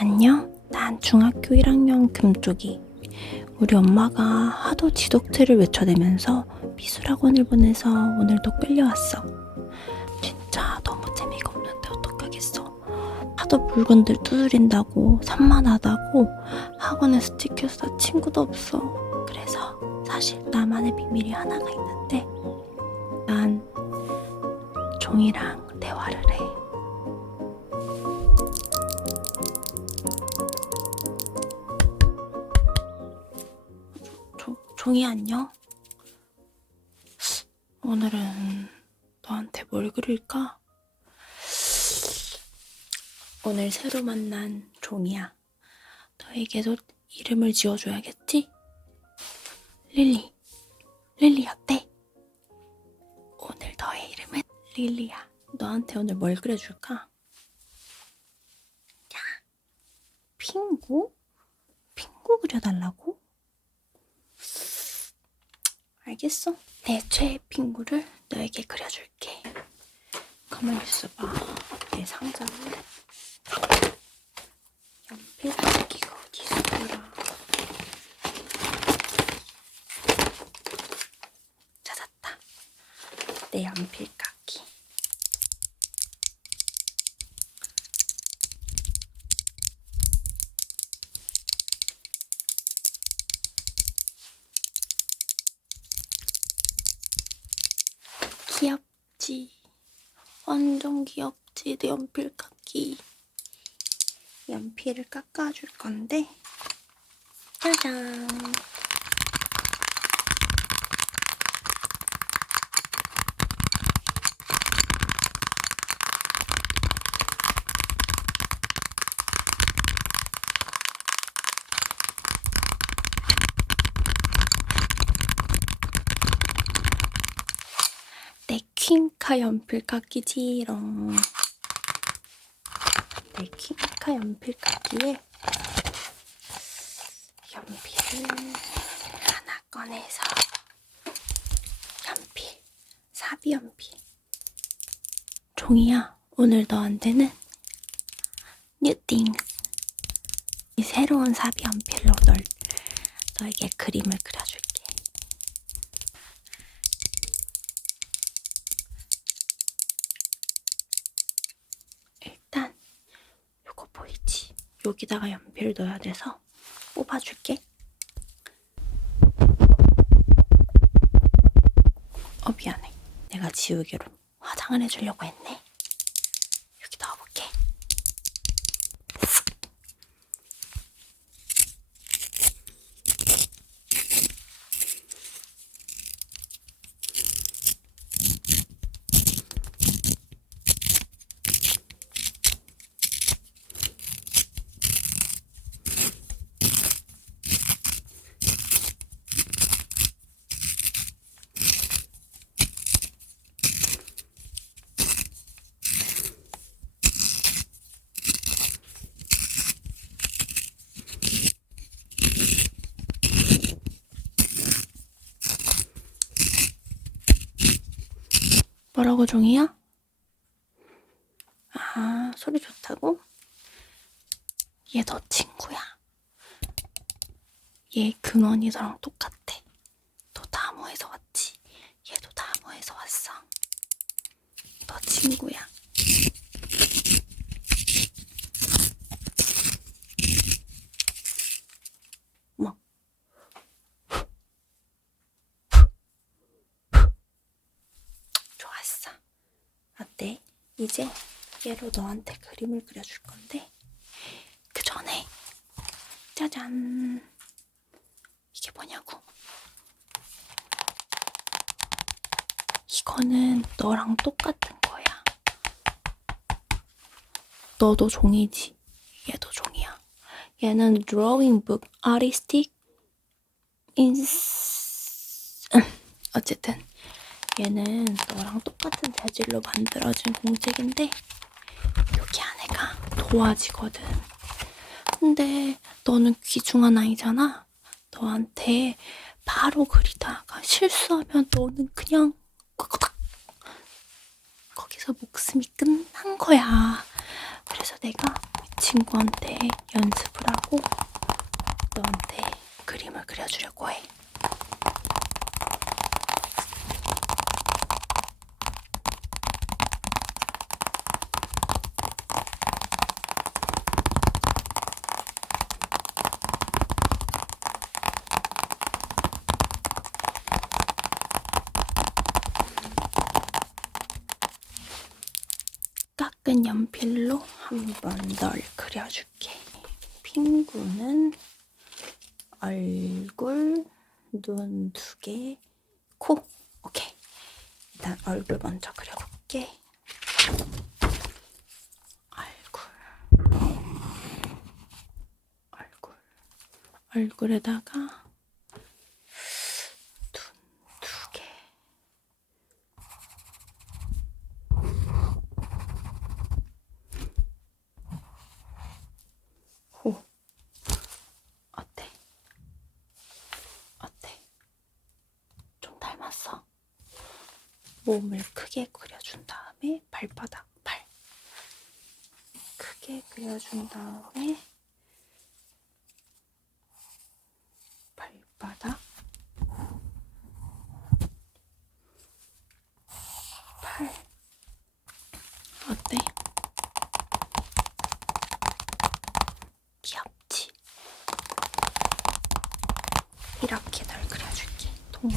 안녕. 난 중학교 1학년 금쪽이. 우리 엄마가 하도 지독체를 외쳐대면서 미술학원을 보내서 오늘도 끌려왔어. 진짜 너무 재미가 없는데 어떡하겠어. 하도 물건들 두드린다고 산만하다고 학원에서 찍혀서 친구도 없어. 그래서 사실 나만의 비밀이 하나가 있는데 난 종이랑 대화를 해. 종이 안녕? 오늘은 너한테 뭘 그릴까? 오늘 새로 만난 종이야. 너에게도 이름을 지어줘야겠지? 릴리. 릴리 어때? 오늘 너의 이름은 릴리야. 너한테 오늘 뭘 그려줄까? 야, 핑구? 핑구 그려달라고? 알겠어. 내 최애 핑구를 너에게 그려줄게. 가만히 있어봐. 내 상자를 연필 깎기가 어디 있어라. 찾았다. 내 연필 깎기. 귀엽지. 완전 귀엽지. 내 연필 깎기. 연필을 깎아줄 건데. 짜잔. 내 퀸카 연필 깎기지롱. 내 퀸카 연필 깎기에 연필을 하나 꺼내서 연필, 사비 연필. 종이야, 오늘 너한테는. 이 새로운 사비 연필로 널, 너에게 그림을 그려줄게. 일단 요거 보이지? 여기다가 연필 넣어야 돼서 뽑아줄게. 어 미안해. 내가 지우개로 화장을 해주려고 했네. 여기 넣어볼게. 뭐라고 종이야? 아 소리 좋다고? 얘 너 친구야. 얘 근원이 너랑 똑같아. 너 다모에서 왔지? 얘도 다모에서 왔어. 너 친구야. 뭐? 좋았어. 어때? 이제 얘로 너한테 그림을 그려줄 건데? 그 전에 짜잔. 이게 뭐냐고? 이거는 너랑 똑같은 거야. 너도 종이지? 얘도 종이야. 얘는 drawing book artistic ins 어쨌든 얘는 너랑 똑같은 재질로 만들어진 공책인데 여기 안에가 도화지거든. 근데 너는 귀중한 아이잖아. 너한테 바로 그리다가 실수하면 너는 그냥 거기서 목숨이 끝난 거야. 그래서 내가 친구한테 연습을 하고 너한테 그림을 그려주려고 해. 깎은 연필로 한 번 널 그려줄게. 핑구는 얼굴, 눈 두 개, 코. 오케이. 일단 얼굴 먼저 그려볼게. 얼굴. 얼굴. 얼굴에다가 눈 두 개. 호. 어때? 어때? 좀 닮았어? 몸을 크게 그려준 다음에 발바닥, 발. 크게 그려준 다음에 발바닥, 팔. 어때? 귀엽지? 이렇게 널 그려줄게. 동그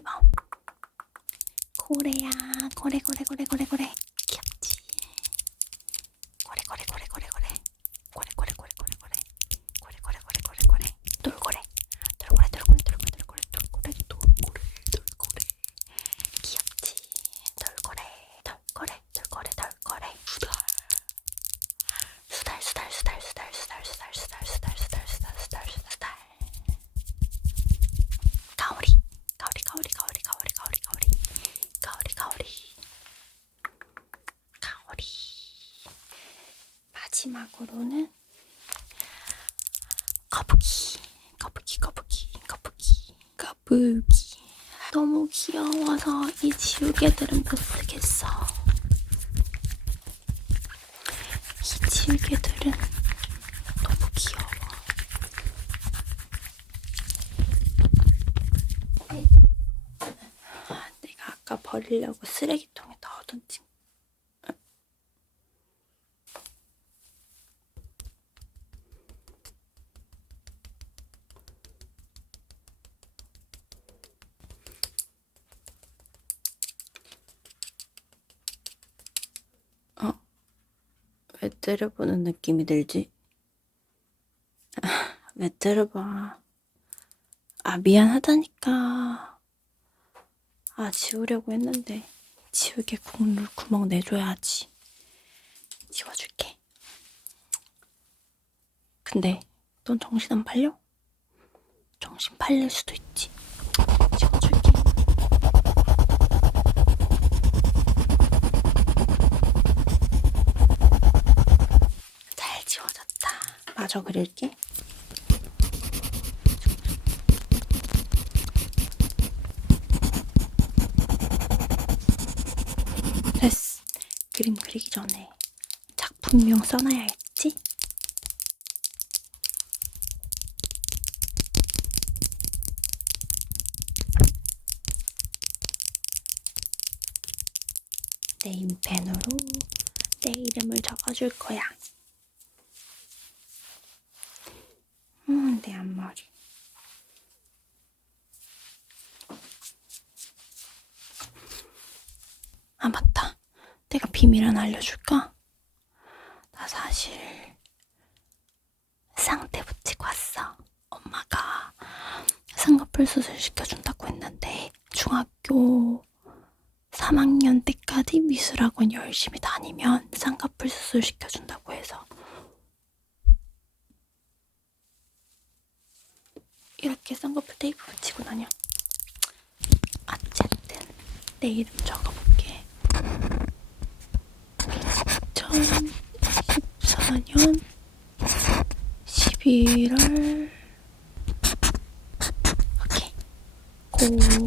番これやー。これこれこれこれこれ。 마지막으로는 거북이, 거북이, 거북이, 거북이, 거북이. 너무 귀여워서 이 지우개들은 못 쓰겠어. 이 지우개들은 너무 귀여워. 아, 내가 아까 버리려고 쓰레기통에 넣어둔 친 어? 왜 때려보는 느낌이 들지? 왜 때려봐? 아, 미안하다니까. 아, 지우려고 했는데 지우개 국물 구멍 내줘야지. 지워줄게. 근데 넌 정신 안 팔려? 정신 팔릴 수도 있지. 마저 그릴게. 됐어. 그림 그리기 전에 작품명 써놔야 했지? 네임펜으로 내 이름을 적어줄 거야. 음, 내 앞머리. 내가 비밀 하나 알려줄까? 나 사실 쌍태 붙이고 왔어. 엄마가 쌍꺼풀 수술 시켜준다고 했는데 중학교 3학년 때까지 미술학원 열심히 다니면 쌍꺼풀 수술 시켜준다고 해서 이렇게 쌍꺼풀 테이프 붙이고 다녀. 어쨌든 내 이름 적어볼게. 2014년 11월 오케이 고간지.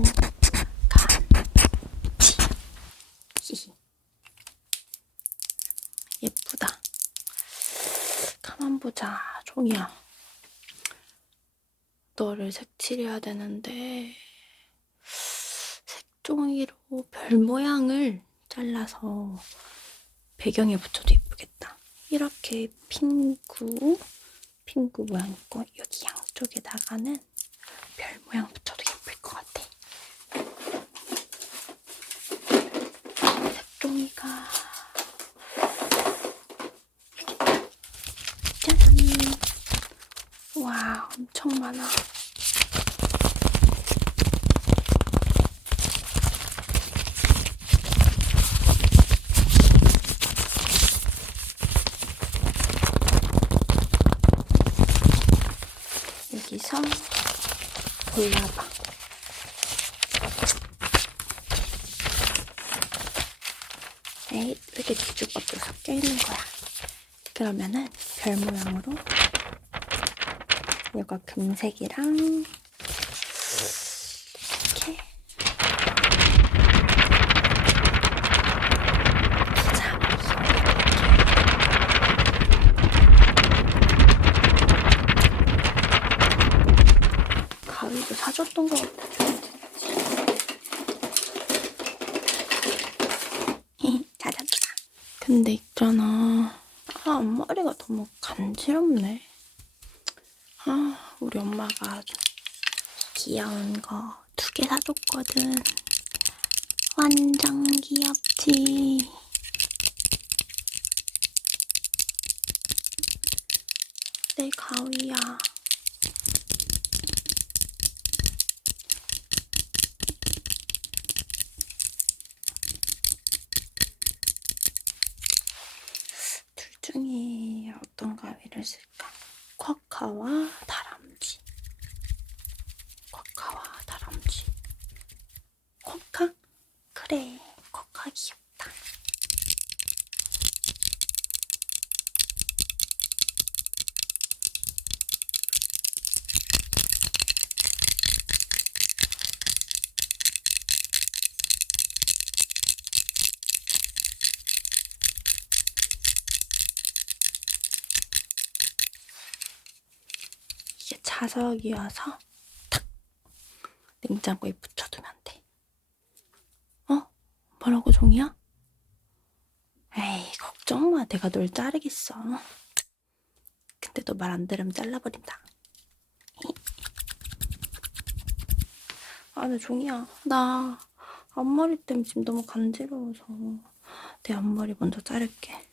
예쁘다 가만 보자 종이야 너를 색칠해야 되는데 색종이로 별 모양을 잘라서 배경에 붙여도 예쁘겠다. 이렇게 핑구, 핑구 모양 있고 여기 양쪽에다가는 별 모양 붙여도 예쁠 것 같아. 색종이가 여기 있다. 짜잔. 와, 엄청 많아. 여기서 골라봐. 에이, 왜 이렇게 뒤죽박죽 섞여 있는 거야? 그러면은 별 모양으로 이거 금색이랑 이렇게 부자 가위도 사줬던 것 같아. 찾았다. 근데 있잖아. 아, 앞머리가 너무 간지럽네. 아, 우리 엄마가 귀여운 거 두 개 사줬거든. 완전 귀엽지. 내 가위야. 둘 중에 어떤 가위를 쓸까? 好啊，他 자석이어서 탁 냉장고에 붙여두면 돼. 어? 뭐라고 종이야? 에이 걱정 마. 내가 널 자르겠어. 근데 너 말 안 들으면 잘라버린다. 아, 내 종이야. 나 앞머리 때문에 지금 너무 간지러워서 내 앞머리 먼저 자를게.